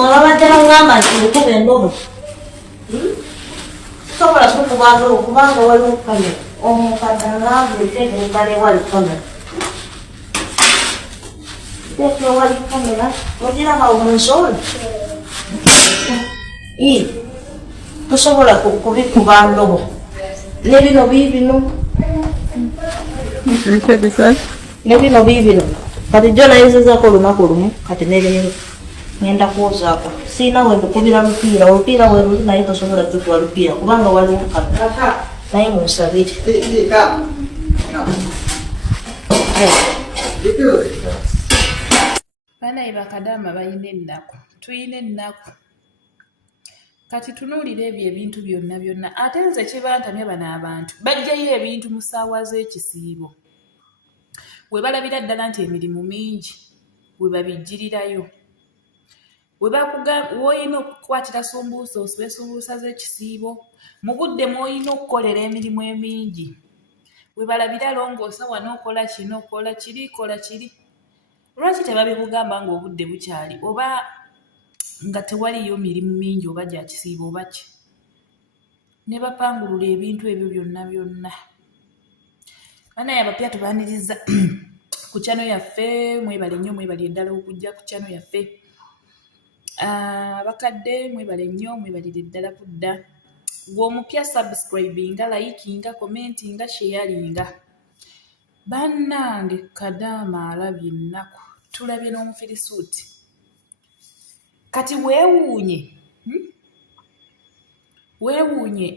olabadde bangamba nti mukuba endobo sobola kukubanga okubanga waliwo kamera omukadde ngamba etegenkale wali kamera teke wali kamera ogiraba omunsola tosobola kubikuba ndobo nebino biibino nebino biibino kati jjo nayezezako olunaku lumu kati nereero ngenda kwozaako siina wendukubira lupiira olupiira weruli naye tosobola kukuba lupiira kubanga waliwo kamera naye munsabire banaye bakadaama balina ennaku tuyina ennaku kati tunuulira ebyo ebintu byonna byonna ate nze kibantamye bano abantu bajjayo ebintu mu ssaawa z'ekisiibo we balabira ddala nti emirimu mingi we babijjirirayo woolina okukwatira sumbuusa osibe sumbuusa z'ekisiibo mu budde mwolina okukolera emirimu emingi we balabira longoosa wano okola kino okola kiri kola kiri lwaki tebabikugamba ng'obudde bukyali oba nga tewaliyo mirimu mingi oba gya kisiibo oba ki ne bapangulula ebintu ebyo byonna byonna banaye abapya tubaaniriza ku channel yaffe mwebale nnyo mwebale eddala okujja ku channel yaffe abakadde mwebale nnyo mwebalire eddala kudda gw'omupya subscribinga likinga commentinga sharinga bannange kadaama alabye ennaku tulabye n'omufirisuuti kati weewuunye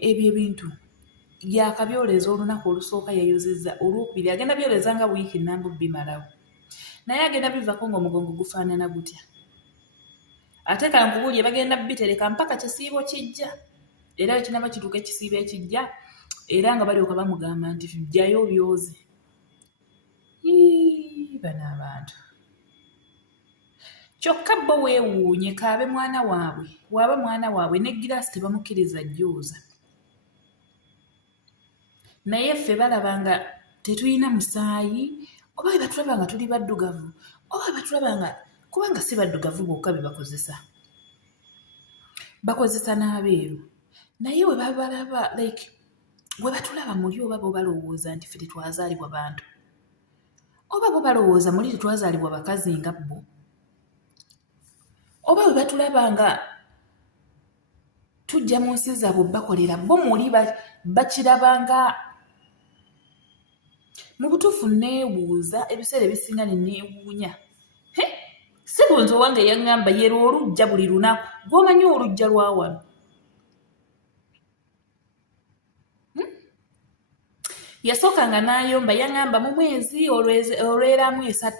ebyo ebintu byakabyoleza olunaku olusooka yayozezza olwokubiri agenda byoleza nga wiiki namba bimalawo naye agenda bivako ng'omugongo gufaanana gutya ate kankubuulye bagenda bitereka mpaka kisiibo kijja era ekinaba kituuka ekisiibo ekijja era nga balyoka bamugamba nti jjayo byoze bano abantu kyokka bo weewuunye kaabe mwana waabwe waaba mwana waabwe ne giraasi tebamukkiriza jjooza naye ffe balaba nga tetulina musaayi oba bwe batulaba nga tuli baddugavu oba bwe batulaba nga kubanga si baddugavu bokka be bakozesa n'abeeru naye we babalaba like we batulaba muli oba bo balowooza nti ffe tetwazaalibwa bantu oba bo balowooza muli tetwazaalibwa bakazi nga bo oba we batulaba nga tujja mu nsi zaabwe bakolera bo muli bakirabanga mu butuufu neebuuza ebiseera ebisinga ne neewuunya si bunzi owange yaŋŋamba yero olujja buli lunaku gw'omanyi olujja lwa wano yasookanga n'ayomba yaŋŋamba mu mwezi olweramu 3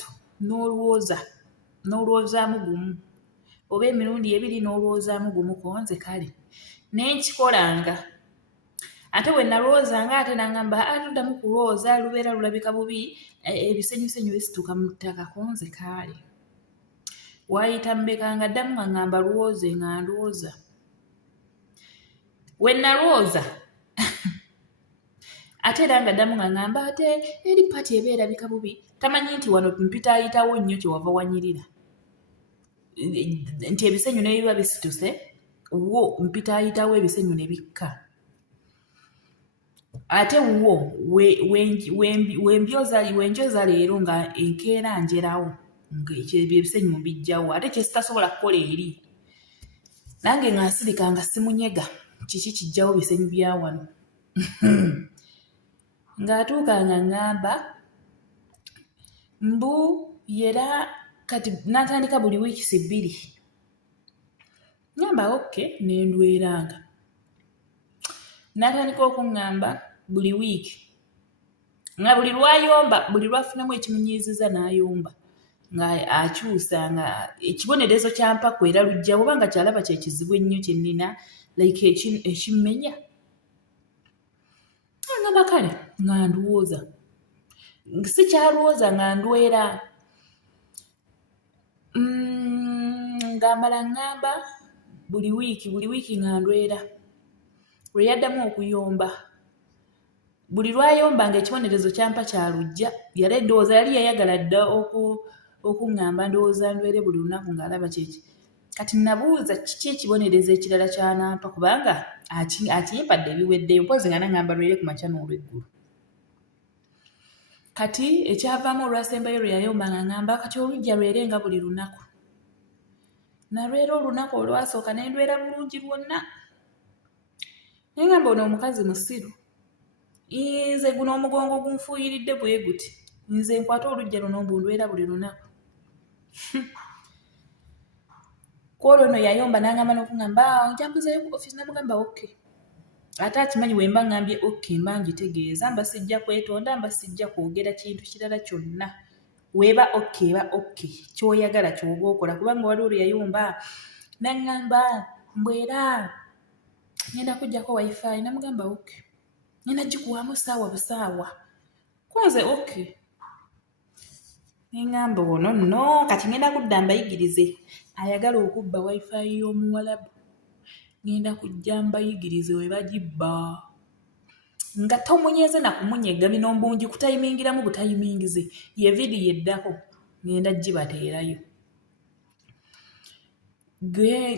n'olwozaamu gumu oba emirundi 2 n'olwozaamu gumu konze kale nenkikolanga ate bwe nalwozanga ate n'aŋŋamba tuddamu kulwoza lubeera lulabika bubi ebisenyusenyu bisituuka mu ttaka konze kale waayita mbekanga ddamu nga ŋŋamba lwoze nga ndwoza we nalwoza ate era nga ddamu nga ŋŋamba ate eri pati eba erabika bubi tamanyi nti wano mpita ayitawo nnyo kyewava wanyirira nti ebisenyu ne biba bisituse wo mpita ayitawo ebisenyu ne bikka ate wo wenjoza leero nga enkeera njerawo ng'ebyo ebisenyu mbijjawo ate kyesitasobola kukola eri nange nga nsirika nga simunyega kiki kijjawo bisenyu bya wano ng'atuuka nga ŋŋamba mbu yera kati n'atandika buli wiikisi 2 ŋŋamba okke nendweranga n'atandika okuŋŋamba buli wiiki nga buli lwayomba buli lwafunamu ekimunyiiziza n'ayomba nga akyusa nga ekibonerezo kyampaku era lujja oba nga kyalaba kyekizibu ennyo kyennina like ekimmenya ŋŋamba kale nga ndowooza si kyalowooza nga ndwera ng'amala ŋŋamba buli wiiki nga ndwera lwe yaddamu okuyomba buli lwayomba nga ekibonerezo kyampa kyalujja yali endowooza yali yayagala dda okuŋŋamba ndowooza ndwere buli lunaku ng'alaba kyeki kati nabuuza kiki ekibonerezo ekirala kyanampa kubanga akiyimpadde ebiweddeyo mpozi nga nangamba lwere ku makya n'olweggulu. Kati ekyavaamu olwasembayo lwe yayomba nga ngamba kati olujja lwere nga buli lunaku. Nalwera olunaku olwasooka ne ndwera bulungi lwonna. Naye ngamba ono omukazi musiru. Nze guno omugongo gunfuuyiridde bwe guti. Nze nkwata olujja luno mbundwera buli lunaku. Kwolwo no yayomba n'angamba n'okungamba njambuzeeyo ku office namugamba okay. Ate akimanyi bwe mba ngambye okay mba ngitegeeza mba sijja kwetonda mba sijja kwogera kintu kirala kyonna. Weeba okay eba okay ky'oyagala ky'oba okola kubanga waliwo lwe yayomba n'angamba mbwera ngenda kujjako wifi namugamba okay. Ngenda gikuwaamu ssaawa busaawa. Kwanze okay. Ngamba ono no kati ngenda kudda mbayigirize ayagala okubba wifi y'omuwalabu. Ngenda kujja mbayigirize we bagibba. Nga tomunyeeze na kumunyega bino mbungi kutayimingiramu butayimingize ye vidiyo eddako ngenda gibateerayo.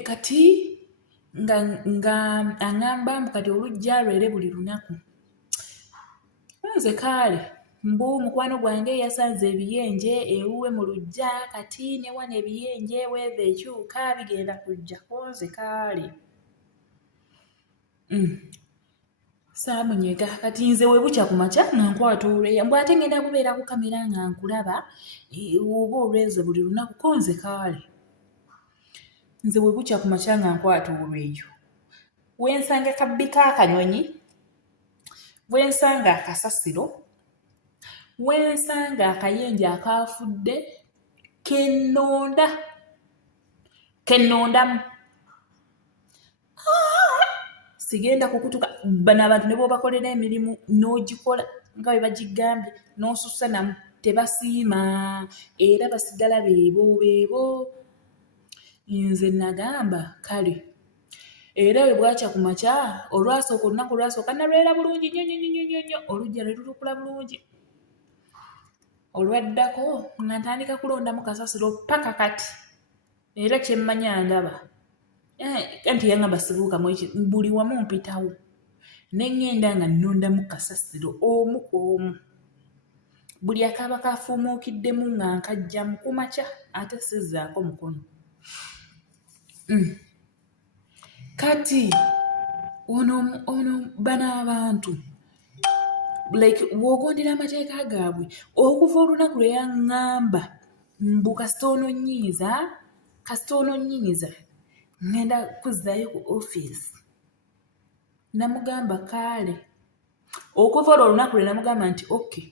Kati nga angamba kati olujja lwere buli lunaku. Nze kaale mbu mukwano gwange yasanze ebiyenje ewuwe mu lujja kati ne wana ebiyenje weeva ekyuka bigenda kujja konze kaale. Saamunyega kati nze we bukya ku makya nga nkwata olweya mbw ate ngenda kubeera ku kamera nga nkulaba oba olweze buli lunaku konze kaale. Nze we bukya ku makya nga nkwata olweyo wensanga kabbi k'akanyonyi wensanga akasasiro wensanga akayenje akaafudde kennondamu. Sigenda kukutuka bano abantu ne bw'obakolera emirimu n'ogikola nga bwe bagigambye n'osussa namu tebasiima era basigala beebo. Nze nagamba kale era we bwakya ku makya olwasooka olunaku olwasooka nalwera bulungi nnyo olujja lwe lutukula bulungi. Olwaddako nga ntandika kulondamu kasasiro paka kati era kyemmanya ndaba. Anti yangamba sibuukamu buli wamu mpitawo ne ngenda nga nnondamu kasasiro omu ku omu. Buli akaaba kafuumuukiddemu nga nkajjamu ku makya ate sizzaako mukono. Kati ono bano abantu like w'ogondera amateeka gaabwe okuva olunaku lwe yaŋŋamba mbu kasita ononyiiza ngenda kuzzaayo ku office. Namugamba kaale okuva olwo olunaku lwe namugamba nti okay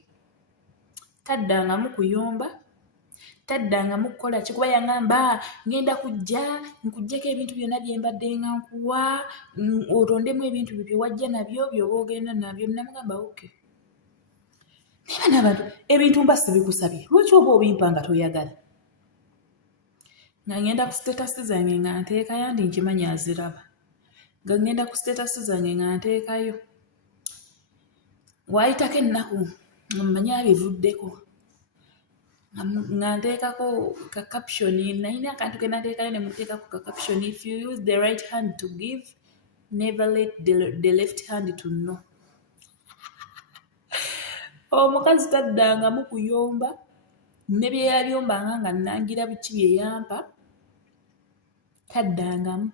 taddangamu kuyomba taddangamu kukola kikuba yaŋŋamba ngenda kujja nkuggyeko ebintu byonna bye mbadde nga nkuwa otondemu ebintu bye wajja nabyo by'oba ogenda nabyo. Namugamba okay. Naye n'abantu ebintu mba sibikusabye lwaki oba obimpa nga toyagala? Nga ngenda ku sitatasi zange nga nteekayo ndi nkimanyi aziraba. Nga ngenda ku sitatasi zange nga nteekayo waayitako ennaku mmanyi abivuddeko nga nteekako ka caption nalina akantu ke nateekayo ne muteekako ka caption if you use the right hand to give never let the left hand to know. Omukazi taddangamu kuyomba ne bye yabyombanga nga nnangira biki bye yampa taddangamu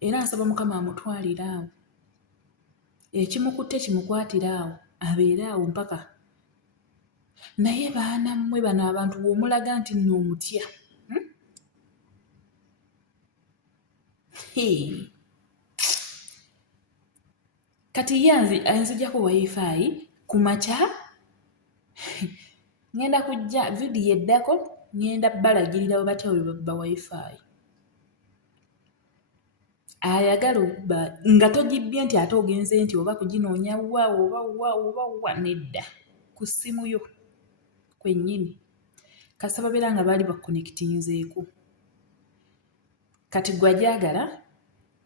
era nsaba Mukama amutwalire awo ekimukutte kimukwatire awo abeere awo mpaka. Naye baana mmwe bano abantu bw'omulaga nti nno omutya kati ye anzigyako wifi ku makya ngenda kujja vidiyo eddako ngenda balagirira bwe batya bwe babba wifi. Ayagala okuba nga togibbye nti ate ogenze nti oba kuginoonya wa nedda ku ssimu yo kwennyini kasaba beera nga baali bakonekitinzeeko. Kati gwe agyagala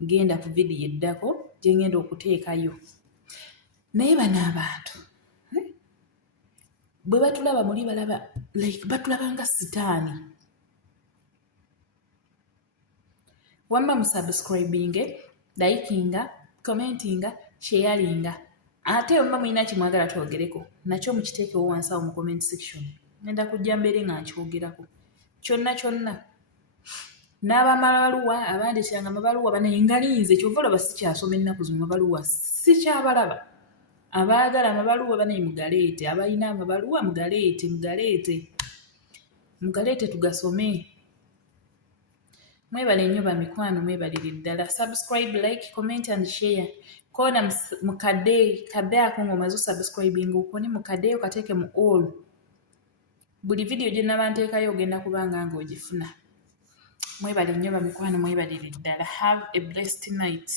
genda ku vidiyo eddako gye ngenda okuteekayo. Naye bano abantu bwe batulaba muli balaba like batulaba nga sitaani. wamma musubscribinge, likinga, commentinga, sharinga. Ate wamma mulina kimwagala twogereko nakyo mukiteekewo wansi awo mu comment section. Ngenda kujja mbeere nga nkyogerako kyonna. N'abamabaluwa abandeeteranga amabaluwa banaye ngalinze kyova olaba sikyasoma ennaku zino mabaluwa sikyabalaba. Abaagala amabaluwa banaye mugaleete, abalina amabaluwa mugaleete tugasome. Mwebale nnyo bamikwano, mwebalire ddala. Subscribe, like, comment and share. Kona mukadde ako ng'omaze subscribing okone mukaddeyo kateeke mu all. Buli video gye nnaba nteekayo ogenda kubanga ng'ogifuna. Mwebale nnyo bamikwano, mwebalire ddala. Have a blessed night.